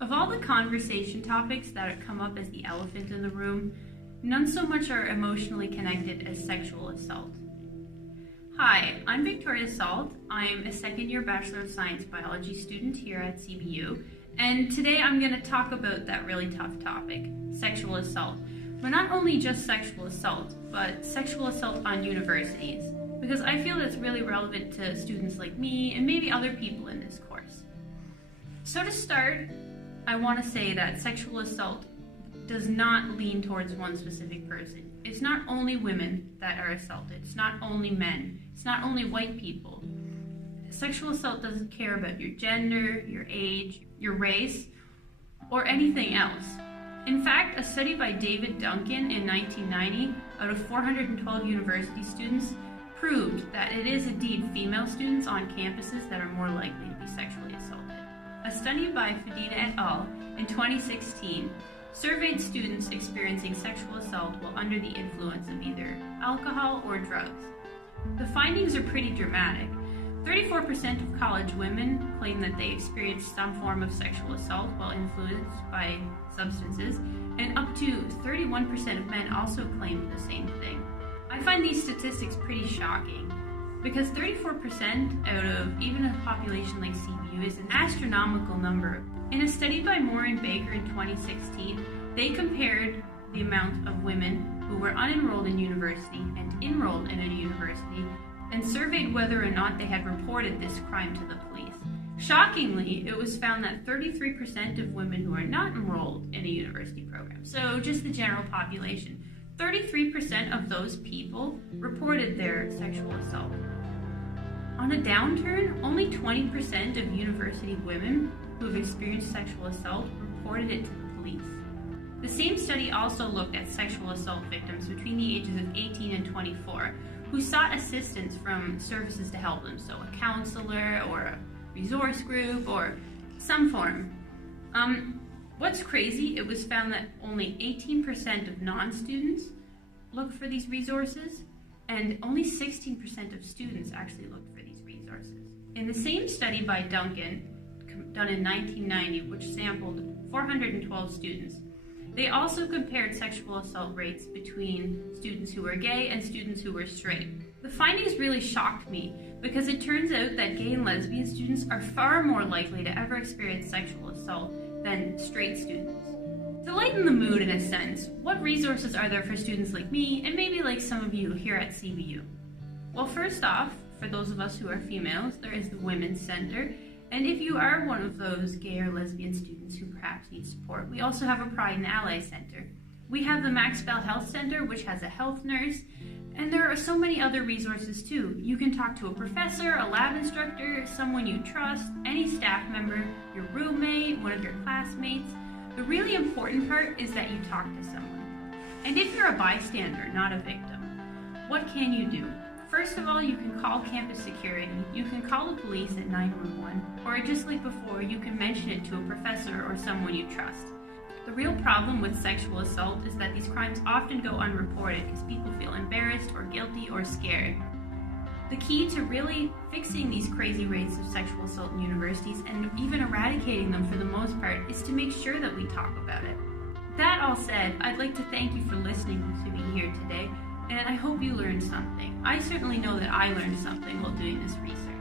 Of all the conversation topics that have come up as the elephant in the room, none so much are emotionally connected as sexual assault. Hi, I'm Victoria Salt. I'm a second-year Bachelor of Science Biology student here at CBU, and today I'm going to talk about that really tough topic, sexual assault. But not only just sexual assault, but sexual assault on universities, because I feel that's really relevant to students like me and maybe other people in this course. So to start, I want to say that sexual assault does not lean towards one specific person. It's not only women that are assaulted. It's not only men. It's not only white people. Sexual assault doesn't care about your gender, your age, your race, or anything else. In fact, a study by David Duncan in 1990 out of 412 university students proved that it is indeed female students on campuses that are more likely to be sexually assaulted. A study by Fadina et al. In 2016 surveyed students experiencing sexual assault while under the influence of either alcohol or drugs. The findings are pretty dramatic. 34% of college women claim that they experienced some form of sexual assault while influenced by substances, and up to 31% of men also claimed the same thing. I find these statistics pretty shocking, because 34% out of even a population like CBU is an astronomical number. In a study by Moore and Baker in 2016, they compared the amount of women who were unenrolled in university and enrolled in a university and surveyed whether or not they had reported this crime to the police. Shockingly, it was found that 33% of women who are not enrolled in a university program, so just the general population, 33% of those people reported their sexual assault. On a downturn, only 20% of university women who have experienced sexual assault reported it to the police. The same study also looked at sexual assault victims between the ages of 18 and 24 who sought assistance from services to help them, so a counselor or a resource group or some form. What's crazy, it was found that only 18% of non-students looked for these resources, and only 16% of students actually looked for these resources. In the same study by Duncan, done in 1990, which sampled 412 students, they also compared sexual assault rates between students who were gay and students who were straight. The findings really shocked me, because it turns out that gay and lesbian students are far more likely to ever experience sexual assault than straight students. To lighten the mood in a sense, what resources are there for students like me and maybe like some of you here at CBU? Well, first off, for those of us who are females, there is the Women's Center, and if you are one of those gay or lesbian students who perhaps need support, we also have a Pride and Ally Center. We have the Maxwell Health Center, which has a health nurse, and there are so many other resources too. You can talk to a professor, a lab instructor, someone you trust, any staff member, your roommate, one of your classmates. The really important part is that you talk to someone. And if you're a bystander, not a victim, what can you do? First of all, you can call campus security, you can call the police at 911, or just like before, you can mention it to a professor or someone you trust. The real problem with sexual assault is that these crimes often go unreported because people feel embarrassed or guilty or scared. The key to really fixing these crazy rates of sexual assault in universities and even eradicating them for the most part is to make sure that we talk about it. That all said, I'd like to thank you for listening to me here today, and I hope you learned something. I certainly know that I learned something while doing this research.